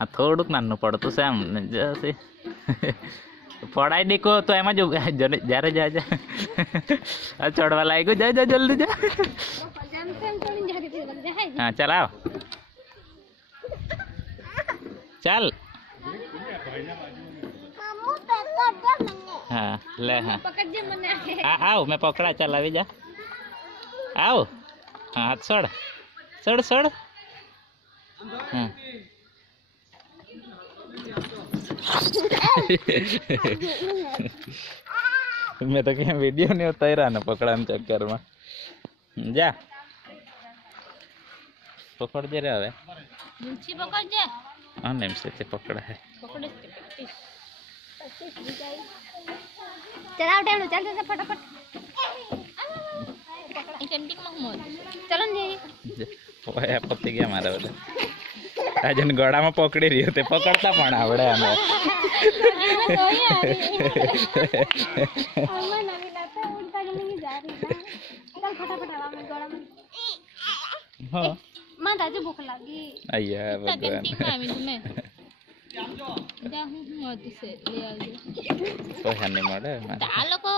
हाँ थोड़ुक नानु पड़तु से आम जैसे पढ़ाई देखो तो एम जो जा रे जा जा चढ़वा लाइक जा जा जल्दी जा। हाँ चलाओ चल। हाँ ले हाँ आओ मैं पकड़ा चल अभी जा आओ। हाँ हाथ छोड़ छोड़ छोड़। हाँ मैं तो क्या वीडियो नहीं उतारा ना पकड़ा चक्कर में जा पकड़ दे रहे हवे पकड़ जा। हाँ नेम से ते पकड़ा है चलाओ टेबल चल चल फटाफट चलो जी ओए पत्ती गया मारा बोले राजन गड़ा में पकड़ी रही होते पकड़ता पण आवड़े हमें हाँ मां ताजे भूख लगी अय्या भगवान जा हूं मत से ले आ तो हने मडे तालो को